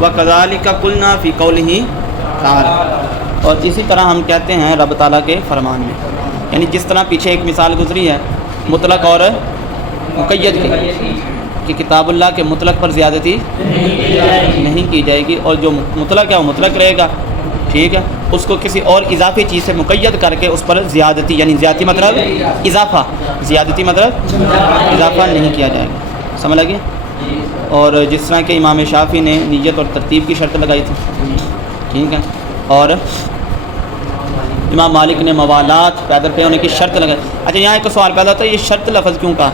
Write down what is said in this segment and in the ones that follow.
وَكَذَلِكَ قُلْنَا فِي قَوْلِهِ تَعَالَى، اور اسی طرح ہم کہتے ہیں رب تعالیٰ کے فرمان میں، یعنی جس طرح پیچھے ایک مثال گزری ہے مطلق اور مقید کی، کہ کتاب اللہ کے مطلق پر زیادتی نہیں کی جائے گی، اور جو مطلق ہے وہ مطلق رہے گا، ٹھیک ہے، اس کو کسی اور اضافی چیز سے مقید کر کے اس پر زیادتی، یعنی زیادتی مطلب اضافہ، زیادتی مطلب اضافہ نہیں کیا جائے گا، سمجھ لگی؟ اور جس طرح کہ امام شافعی نے نیت اور ترتیب کی شرط لگائی تھی، ٹھیک ہے، اور امام مالک نے موالات پیدا پہ ہونے کی شرط لگائی۔ اچھا یہاں ایک سوال پیدا ہوتا ہے، یہ شرط لفظ کیوں کہا؟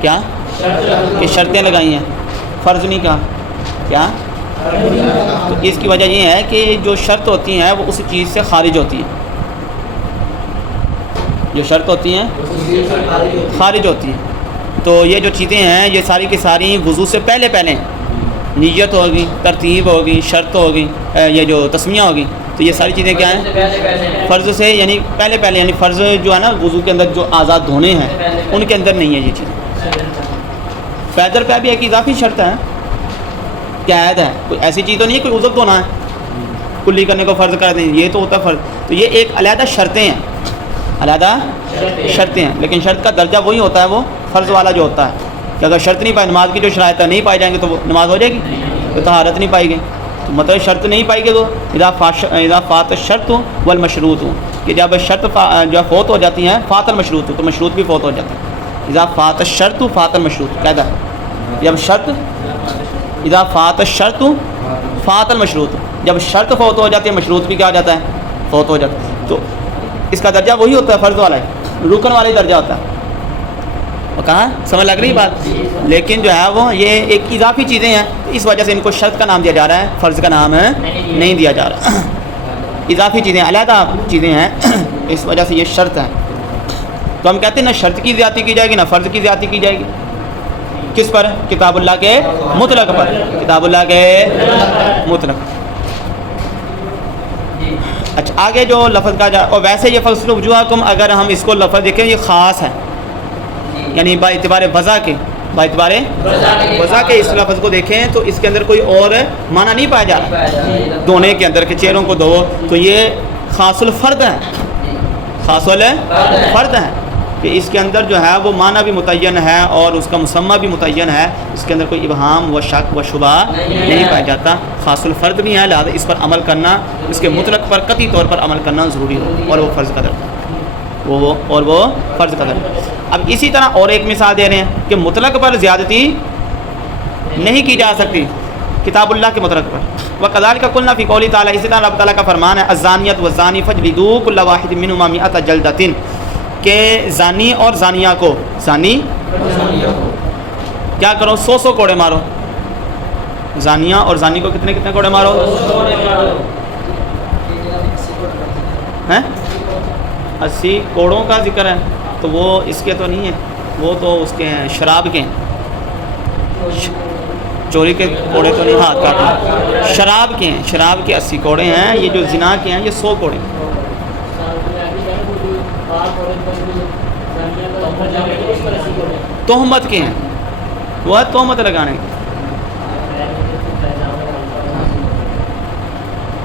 کیا کہ شرطیں لگائی ہیں، فرض نہیں کہا؟ کیا؟ تو اس کی وجہ یہ ہے کہ جو شرط ہوتی ہیں وہ اس چیز سے خارج ہوتی ہیں، جو شرط ہوتی ہیں خارج ہوتی ہیں، تو یہ جو چیزیں ہیں یہ ساری کی ساری وضو سے پہلے نیت ہوگی، ترتیب ہوگی، شرط ہوگی، یہ جو تسمیہ ہوگی، تو یہ ساری چیزیں کیا ہیں؟ فرض سے، یعنی پہلے یعنی فرض جو ہے نا وضو کے اندر جو آزاد دھونے ہیں ان کے اندر نہیں ہے یہ چیزیں۔ پیدر پہ بھی ایک اضافی شرط ہے، قید ہے، کوئی ایسی چیز تو نہیں ہے کوئی عضو دھونا ہے کلی کرنے کو فرض کر دیں، یہ تو ہوتا ہے فرض، تو یہ ایک علیحدہ شرطیں ہیں، علیحدہ شرطیں ہیں، لیکن شرط کا درجہ وہی ہوتا ہے وہ فرض والا جو ہوتا ہے، کہ اگر شرط نہیں پائے، نماز کی جو شرائط نہیں پائی جائیں گے تو وہ نماز ہو جائے گی، تو طہارت نہیں پائی گئی، تو مطلب شرط نہیں پائی گئی تو اذا فات الشرط والمشروط، کہ جب شرط جو فوت ہو جاتی ہیں فات المشروط، تو مشروط بھی فوت ہو جاتا ہے، اذا فات الشرط فات المشروط، قاعدہ ہے جب شرط، اذا فات الشرط فات المشروط، جب شرط فوت ہو جاتی ہے مشروط بھی کیا ہو جاتا ہے؟ فوت ہو جاتا ہے، تو اس کا درجہ وہی ہوتا ہے فرض والا ہے، رکن والا ہی درجہ ہوتا ہے، اور کہاں سمجھ لگ رہی بات؟ لیکن جو ہے وہ یہ ایک اضافی چیزیں ہیں، اس وجہ سے ان کو شرط کا نام دیا جا رہا ہے، فرض کا نام نہیں دیا جا رہا، اضافی چیزیں علیحدہ چیزیں ہیں، اس وجہ سے یہ شرط ہے، تو ہم کہتے ہیں نہ شرط کی زیادتی کی جائے گی نہ فرض کی زیادتی کی جائے گی، کس پر؟ کتاب اللہ کے مطلق پر، کتاب اللہ کے مطلق۔ اچھا آگے جو لفظ کا اور ویسے یہ فصل وجوہکم، اگر ہم اس کو لفظ دیکھیں یہ خاص ہے، یعنی با اعتبار وضع کے، با اعتبار وضع کے اس لفظ کو دیکھیں تو اس کے اندر کوئی اور معنی نہیں پایا جا رہا، دھونے کے اندر کہ چہروں کو دھو، تو یہ خاص الفرد ہے، خاص الفرد ہے، کہ اس کے اندر جو ہے وہ معنی بھی متعین ہے اور اس کا مسمى بھی متعین ہے، اس کے اندر کوئی ابہام و شک و شبہ نہیں پایا جاتا، خاص الفرد بھی ہے، لہذا اس پر عمل کرنا، اس کے مطلق پر قطعی طور پر عمل کرنا ضروری ہو، اور وہ فرض قدر وہ فرض قدر۔ اب اسی طرح اور ایک مثال دے رہے ہیں کہ مطلق پر زیادتی نہیں کی جا سکتی کتاب اللہ کے مطلق پر، وَكَذَلِكَ قُلْنَا فِي قَوْلِهِ تَعَالَى، اسی طرح رب تعالیٰ کا فرمان ہے الزَّانِيَةُ وَالزَّانِي فَاجْلِدُوا كُلَّ وَاحِدٍ مِّنْهُمَا مِائَةَ جَلْدَةٍ، کہ زانی اور زانیہ کو، زانی کیا کرو؟ 100 کوڑے مارو، زانیہ اور زانی کو کتنے کوڑے مارو؟ 80 کوڑوں کا ذکر ہے، تو وہ اس کے تو نہیں ہے، وہ تو اس کے ہیں شراب کے ہیں، چوری کے کوڑے تو نہیں، ہاتھ کاٹے، شراب کے ہیں، شراب کے 80 کوڑے ہیں، یہ جو زنا کے ہیں یہ 100 کوڑے ہیں۔ تہمت کے ہیں، وہ ہے تہمت لگانے کے،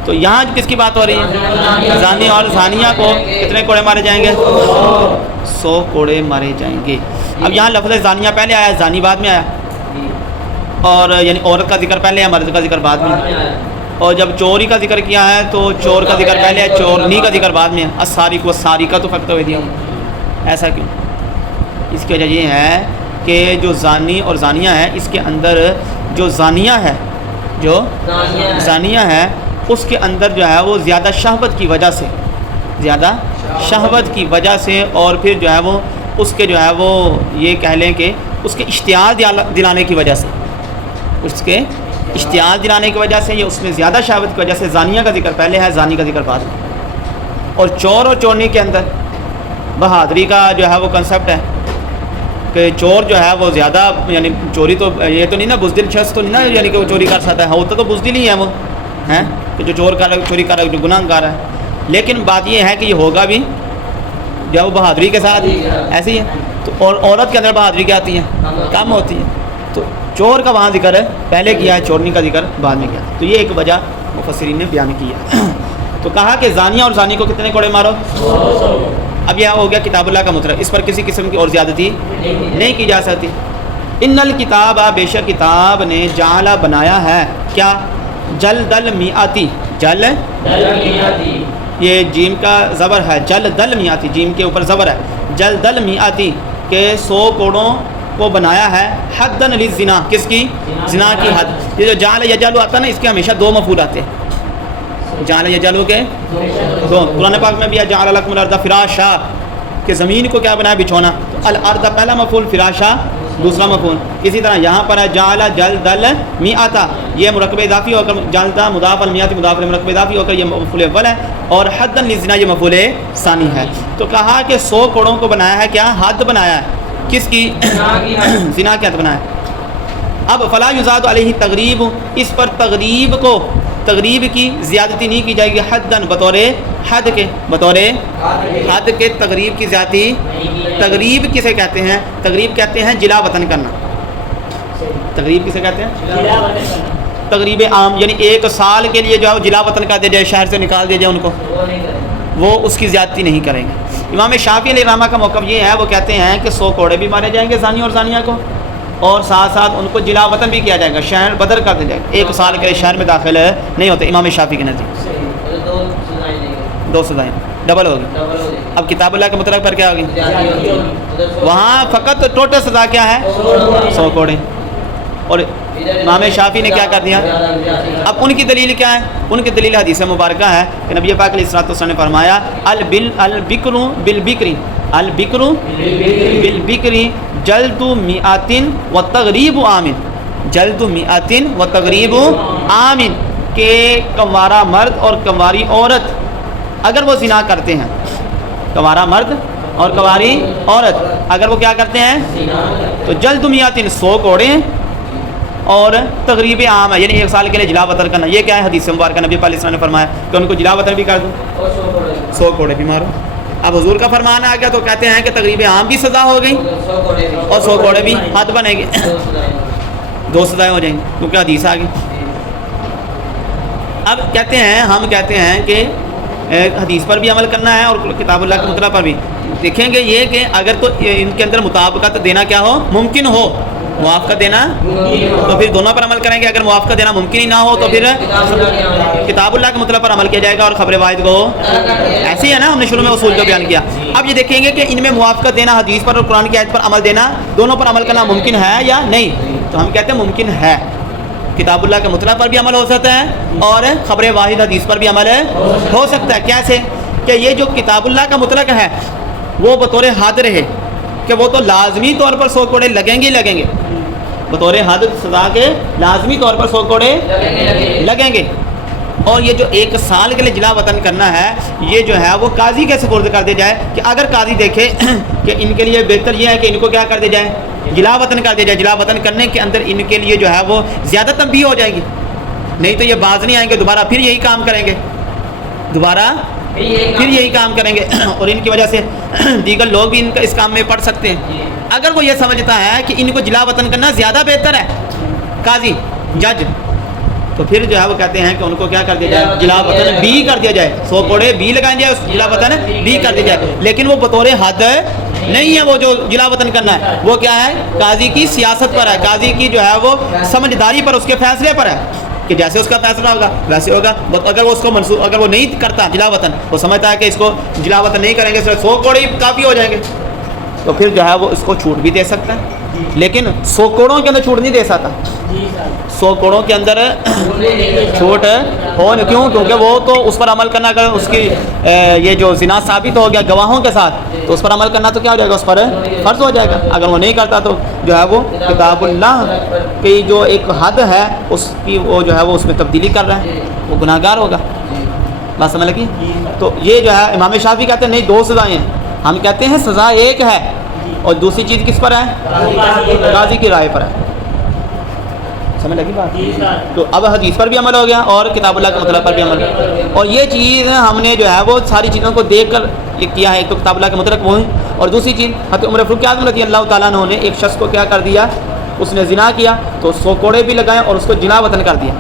تو یہاں کس کی بات ہو رہی ہے؟ زانی اور زانیہ کو کتنے کوڑے مارے جائیں گے؟ 100 کوڑے مارے جائیں گے۔ اب یہاں لفظ زانیہ پہلے آیا، زانی بعد میں آیا، اور یعنی عورت کا ذکر پہلے ہے، مرد کا ذکر بعد میں، اور جب چوری کا ذکر کیا ہے تو چور کا ذکر پہلے ہے، چورنی کا ذکر بعد میں ہے، السارق والسارقۃ فقطعوا ایدیہما، ایسا کیوں؟ اس کی وجہ یہ ہے کہ جو زانی اور زانیہ ہے اس کے اندر جو زانیہ ہے، جو زانیہ ہے اس کے اندر جو ہے وہ زیادہ شہوت کی وجہ سے، زیادہ شہوت کی وجہ سے، اور پھر جو ہے وہ اس کے جو ہے وہ یہ کہہ لیں کہ اس کے اشتعال دلانے کی وجہ سے، اس کے اشتعال دلانے کی وجہ سے، یہ اس میں زیادہ شہوت کی وجہ سے زانیہ کا ذکر پہلے ہے، زانی کا ذکر بعد میں۔ اور چور اور چورنی کے اندر بہادری کا جو ہے وہ کنسپٹ ہے کہ چور جو ہے وہ زیادہ، یعنی چوری تو یہ تو نہیں نا بزدل شخص تو نہیں نا یعنی کہ وہ چوری کر سکتا ہے، ہوتا تو بزدل ہی ہے وہ، ہیں کہ جو چور کر رہا ہے، چوری کر رہا ہے، جو گناہ گار ہے، لیکن بات یہ ہے کہ یہ ہوگا بھی جب وہ بہادری کے ساتھ ایسے ہی ہے، تو اور عورت کے اندر بہادری کیا آتی ہے؟ کم ہوتی ہے، تو چور کا وہاں ذکر ہے پہلے کیا ہے، چورنی کا ذکر بعد میں کیا. تو یہ ایک وجہ مفسرین نے بیان کی ہے. تو کہا کہ زانیہ اور زانی کو کتنے کوڑے مارو؟ 100. اب یہ ہو گیا کتاب اللہ کا مطلب، اس پر کسی قسم کی اور زیادتی نہیں کی جا سکتی. ان الکتاب، بے شک کتاب نے جعل بنایا ہے کیا؟ جلد المیاتی. یہ جیم کا زبر ہے، جلد المیاتی، جیم کے اوپر زبر ہے. جلد المیاتی کہ 100 کوڑوں کو بنایا ہے. حدن للزنا، کس کی؟ زنا کی حد. یہ جو جعل یجعل آتا ہے نا، اس کے ہمیشہ 2 مفعول آتے ہیں. جعل یجعل کے 2. قرآن پاک میں بھی ہے جعل لکم الارض فراشا کہ زمین کو کیا بنایا؟ بچھونا. تو الارض پہلا مفعول، فراشا دوسرا مفعول. اسی طرح یہاں پر ہے جعل جلد المیاتا، یہ مرکب اضافی ہو کر جلد مضاف المیات مضاف مرکب اضافی ہو کر یہ مفعول اول ہے، اور حدن للزنا یہ مفعول ثانی ہے. تو کہا کہ 100 کوڑوں کو بنایا ہے کیا؟ حد بنایا ہے. کس کی؟ زنا کی حد بنایا ہے. اب فلا یزاد علیہ تغریب، اس پر تغریب کی زیادتی نہیں کی جائے گی. حدن بطور حد کے، بطور حد کے تغریب کی زیادتی. تغریب کسے کہتے ہیں؟ تغریب کہتے ہیں جلا وطن کرنا. تغریب کسے کہتے ہیں؟ تغریب عام، یعنی 1 سال کے لیے جو ہے وہ جلا وطن کر دیا جائے، شہر سے نکال دیا جائے ان کو، وہ اس کی زیادتی نہیں کریں گے. امام شافعی علیہ الرحمہ کا موقف یہ ہے، وہ کہتے ہیں کہ 100 کوڑے بھی مارے جائیں گے زانی اور زانیہ کو، اور ساتھ ساتھ ان کو جلا وطن بھی کیا جائے گا، شہر بدر کر دیا جائے گا. 1 سال کے لیے شہر میں داخل نہیں ہوتے امام شافعی کے نزدیک. 2 سزائیں ڈبل ہوگی. اب کتاب اللہ کے مطلب پر کیا ہوگی؟ وہاں فقط ٹوٹل سزا کیا ہے؟ 100 کوڑے. اور امام شافعی نے کیا کر دیا؟ اب ان کی دلیل کیا ہے؟ ان کی دلیل حدیث مبارکہ ہے کہ نبی پاک علیہ الصلوۃ والسلام نے فرمایا البکر بالبکر، البکر بالبکر جلد میات و تغریب عام. جلد میات و تغریب عام کہ کنوارا مرد اور کنواری عورت اگر وہ زنا کرتے ہیں، کنوارا مرد اور کنواری عورت اگر وہ کیا کرتے ہیں تو جلد میات 100 کوڑے اور تغریب عام ہے، یعنی 1 سال کے لیے جلا وطن کرنا. یہ کیا ہے؟ حدیث مبارکہ نبی پاک علیہ السلام نے فرمایا کہ ان کو جلا وطن بھی کر دو، 100 کوڑے بھی مارو. اب حضور کا فرمان آ گیا تو کہتے ہیں کہ تغریب عام بھی سزا ہو گئی اور 100 کوڑے بھی حد بنے گی، 2 سزائیں ہو جائیں گی کیونکہ حدیث آ گئی. اب کہتے ہیں، ہم کہتے ہیں کہ حدیث پر بھی عمل کرنا ہے اور کتاب اللہ کے مطلب پر بھی. دیکھیں گے یہ کہ اگر تو ان کے اندر مطابقت دینا کیا ہو؟ ممکن ہو، موافقہ دینا، تو پھر دونوں پر عمل کریں گے. اگر موافقہ دینا ممکن ہی نہ ہو تو پھر کتاب اللہ کے مطلب پر عمل کیا جائے گا اور خبر واحد کو ایسے ہی ہے نا، ہم نے شروع میں اصول جو بیان کیا. اب یہ دیکھیں گے کہ ان میں موافقہ دینا حدیث پر اور قرآن کی آیت پر عمل دینا، دونوں پر عمل کرنا ممکن ہے یا نہیں؟ تو ہم کہتے ہیں ممکن ہے. کتاب اللہ کے مطلب پر بھی عمل ہو سکتا ہے اور خبر واحد حدیث پر بھی عمل ہو سکتا ہے. کیسے؟ کہ یہ جو کتاب اللہ کا مطلق ہے وہ بطور حد رہے کہ وہ تو لازمی طور پر 100 کوڑے لگیں گے، بطور حد سزا کے لازمی طور پر 100 کوڑے لگیں گے. اور یہ جو 1 سال کے لیے جلا وطن کرنا ہے، یہ جو ہے وہ قاضی کے سپرد کر دیا جائے کہ اگر قاضی دیکھے کہ ان کے لیے بہتر یہ ہے کہ ان کو کیا کر دیا جائے؟ جلا وطن کر دیا جائے. جلا وطن کرنے کے اندر ان کے لیے جو ہے وہ زیادہ تنبیہ ہو جائے گی، نہیں تو یہ باز نہیں آئیں گے، دوبارہ پھر یہی کام کریں گے، پھر یہی کام کریں گے. اور ان کی وجہ سے دیگر لوگ بھی اس کام میں پڑ سکتے ہیں. اگر وہ یہ سمجھتا ہے کہ ان کو جلا وطن کرنا زیادہ بہتر ہے، قاضی جج، تو پھر جو ہے وہ کہتے ہیں کہ ان کو کیا کر دیا جائے؟ جلا وطن بھی کر دیا جائے، 100 کوڑے بھی لگائیں جائے، جلا وطن بھی کر دیا جائے. لیکن وہ بطور حد نہیں ہے، وہ جو جلا وطن کرنا ہے وہ کیا ہے؟ قاضی کی سیاست پر ہے، قاضی کی جو ہے وہ سمجھداری پر، اس کے فیصلے پر ہے کہ جیسے اس کا فیصلہ ہوگا ویسے ہوگا. اگر وہ اس کو اگر وہ نہیں کرتا جلا وطن، وہ سمجھتا ہے کہ اس کو جلا وطن نہیں کریں گے، صرف 100 کوڑے کافی ہو جائیں گے، تو پھر جو ہے وہ اس کو چھوٹ بھی دے سکتا ہے. لیکن 100 کوڑوں کے اندر چھوٹ نہیں دے سکتا. 100 کوڑوں کے اندر چھوٹ ہو، کیوں؟ کیونکہ وہ تو اس پر عمل کرنا، اگر اس کی یہ جو زنا ثابت ہو گیا گواہوں کے ساتھ، تو اس پر عمل کرنا تو کیا ہو جائے گا؟ اس پر فرض ہو جائے گا. اگر وہ نہیں کرتا تو جو ہے وہ کتاب اللہ کی جو ایک حد ہے اس کی وہ جو ہے وہ اس میں تبدیلی کر رہا ہے، وہ گناہ گار ہوگا. بات سمجھ لگی؟ تو یہ جو ہے امام شافعی کہتے ہیں نہیں 2 سزائیں ہیں، ہم کہتے ہیں سزا 1 ہے اور دوسری چیز کس پر ہے؟ قاضی کی رائے پر ہے. سمجھ لگی بات؟ تو اب حدیث پر بھی عمل ہو گیا اور کتاب اللہ کے مطلب پر بھی عمل. اور یہ چیز ہم نے جو ہے وہ ساری چیزوں کو دیکھ کر کیا ہے. ایک تو کتاب اللہ کے مطلب وہ ہے، اور دوسری چیز حضرت عمر فاروق اعظم رضی اللہ تعالیٰ عنہ نے ایک شخص کو کیا کر دیا اس نے زنا کیا تو 100 کوڑے بھی لگائے اور اس کو جلا وطن کر دیا.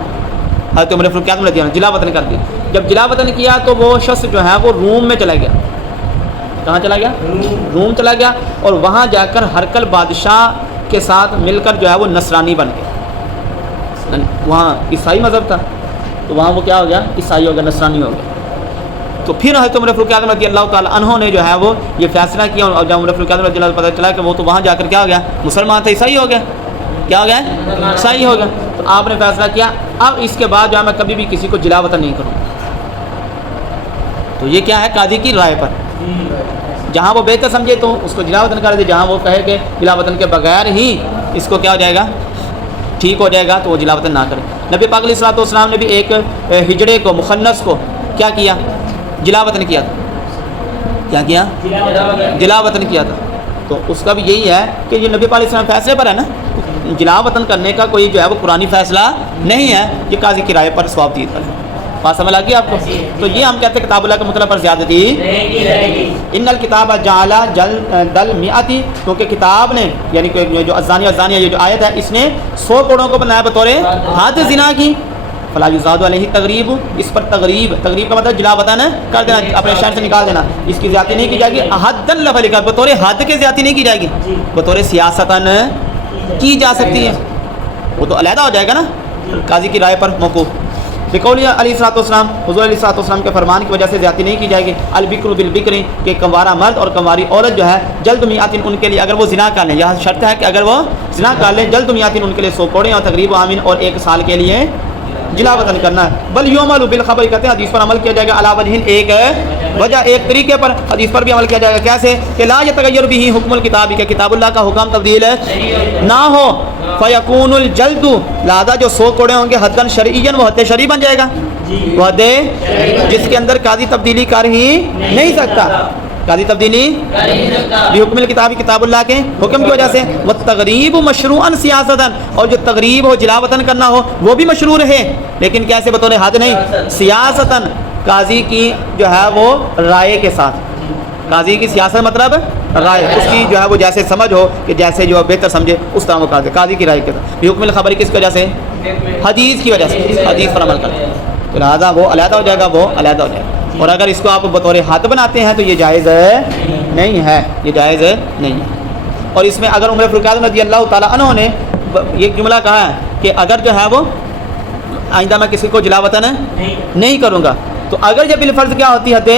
حضرت عمر فاروق رضی اللہ عنہ جلا وطن کر دیا. جب جلا وطن کیا تو وہ شخص جو ہے وہ روم میں چلا گیا. کہاں چلا گیا؟ روم چلا گیا اور وہاں جا کر ہرقل بادشاہ کے ساتھ مل کر جو ہے وہ نصرانی بن گیا. وہاں عیسائی مذہب تھا تو وہاں وہ کیا ہو گیا؟ عیسائی ہو گیا، نصرانی ہو گیا. تو پھر حضرت عمر فاروق اعظم رضی اللہ تعالیٰ عنہ نے جو ہے وہ یہ فیصلہ کیا اور جب عمر فاروق اعظم رضی اللہ پتہ چلا کہ وہ تو وہاں جا کر کیا ہو گیا؟ مسلمان تھا، عیسائی ہو گیا. کیا ہو گیا؟ عیسائی ہو گیا. تو آپ نے فیصلہ کیا اب اس کے بعد جو ہے میں کبھی بھی کسی کو جلا وطن نہیں کروں. تو یہ کیا ہے؟ قاضی کی رائے پر. جہاں وہ بہتر سمجھے تو اس کو جلا وطن کر دے، جہاں وہ کہے کہ جلا وطن کے بغیر ہی اس کو کیا ہو جائے گا؟ ٹھیک ہو جائے گا، تو وہ جلا وطن نہ کرے. نبی پاک علیہ الصلوۃ والسلام نے بھی ایک ہجڑے کو، مخنث کو کیا کیا؟ جلا وطن کیا تھا. کیا کیا؟ جلا وطن کیا تھا. تو اس کا بھی یہی ہے کہ یہ نبی پاک علیہ السلام فیصلے پر ہے نا. جلا وطن کرنے کا کوئی جو ہے وہ قرآنی فیصلہ نہیں ہے، یہ قاضی کی رائے پر ثواب دید پر ہے. بات سمجھ آ گئی آپ کو؟ تو یہ ہم کہتے ہیں کتاب اللہ کے مطلب پر زیادتی ان الکتاب جعل جلد المئات، کیونکہ کتاب نے یعنی کہ جو الزانی والزانیہ یہ جو آیت ہے اس نے 100 کوڑوں کو بنایا بطور حد زنا کی. فلا یزاد علیہ تغریب، اس پر تغریب کا مطلب جلا وطن کر دینا، اپنے شہر سے نکال دینا. اس کی زیادتی نہیں کی جائے گی. حد لفظ لکھا بطور حد کے زیادتی نہیں کی جائے گی، بطور سیاستاً کی جا سکتی ہے. وہ تو علیحدہ ہو جائے گا نا قاضی کی رائے پر موقوف. بقول علیہ الصلوۃ والسلام، حضور علیہ الصلوۃ والسلام کے فرمان کی وجہ سے زیادتی نہیں کی جائے گی. البکر بالبکر، کہ کنوارا مرد اور کنواری عورت جو ہے جلد میات ان کے لیے اگر وہ زنا کر لیں، یہاں شرط ہے کہ اگر وہ زنا کر لیں جلد میات ان کے لیے 100 کوڑے اور تقریب عامن اور 1 سال کے لیے جلا وطن کرنا ہے. بل یعمل بالخبر، کہتے ہیں حدیث پر عمل کیا جائے گا علی وجہ ایک وجہ ایک طریقے پر حدیث پر بھی عمل کیا جائے گا. کیسے؟ کہ لا یتغیر به حکم الکتاب، کہ کتاب اللہ کا حکم تبدیل نہ ہو. فیکون الجلد، لہذا جو 100 کوڑے ہوں گے حدن شرعیاً، وہ حد شرعی بن جائے گا. وہ حد جس کے اندر قاضی تبدیلی کر ہی نہیں سکتا، قاضی تبدیلی بحکم الکتاب، کتاب اللہ کے حکم کی وجہ سے. والتغریب مشروعاً سیاستاً، اور جو تغریب ہو جلا وطن کرنا ہو وہ بھی مشروع ہے، لیکن کیسے؟ بطور حد نہیں، سیاستاً، قاضی کی جو ہے وہ رائے کے ساتھ. قاضی کی سیاست مطلب رائے، اس کی جو ہے وہ جیسے سمجھ ہو کہ جیسے جو بہتر سمجھے اس طرح وہ کر دے. قاضی کی رائے کے ساتھ. بحکم الخبر کس کی وجہ سے؟ حدیث کی وجہ سے، حدیث پر عمل کرے. تو لہٰذا وہ علیحدہ ہو جائے گا، وہ علیحدہ ہو جائے گا. اور اگر اس کو آپ بطور حد بناتے ہیں تو یہ جائز نہیں ہے، یہ جائز نہیں ہے. اور اس میں اگر عمر فاروق اعظم رضی اللہ تعالیٰ عنہ نے یہ جملہ کہا ہے کہ اگر جو ہے وہ آئندہ میں کسی کو جلا وطن نہیں کروں گا، تو اگر یہ بالفرض کیا ہوتی حد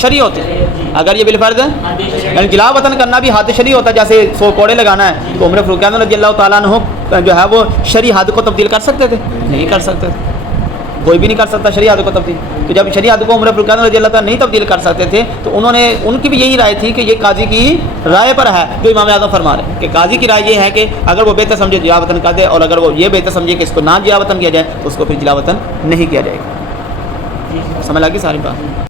شرعی ہوتی ہے. اگر یہ بالفرض یعنی جلا وطن کرنا بھی حد شرعی ہوتا ہے، جیسے 100 کوڑے لگانا ہے، تو عمر فاروق اعظم رضی اللہ تعالیٰ عنہ جو ہے وہ شرعی حد کو تبدیل کر سکتے تھے؟ نہیں کر سکتے تھے، کوئی بھی نہیں کر سکتا شرعی حد کو تبدیل. تو جب شرعی حد کو عمر فاروق اعظم رضی اللہ تعالیٰ نہیں تبدیل کر سکتے تھے تو ان کی بھی یہی رائے تھی کہ یہ قاضی کی رائے پر ہے، جو امام اعظم فرما رہے ہیں کہ قاضی کی رائے یہ ہے کہ اگر وہ بہتر سمجھے جلا وطن کر دے، اور اگر وہ یہ بہتر سمجھے کہ اس کو نہ جلا وطن کیا جائے تو اس کو پھر جلا وطن نہیں کیا جائے گا. سمجھ لگی ساری بات؟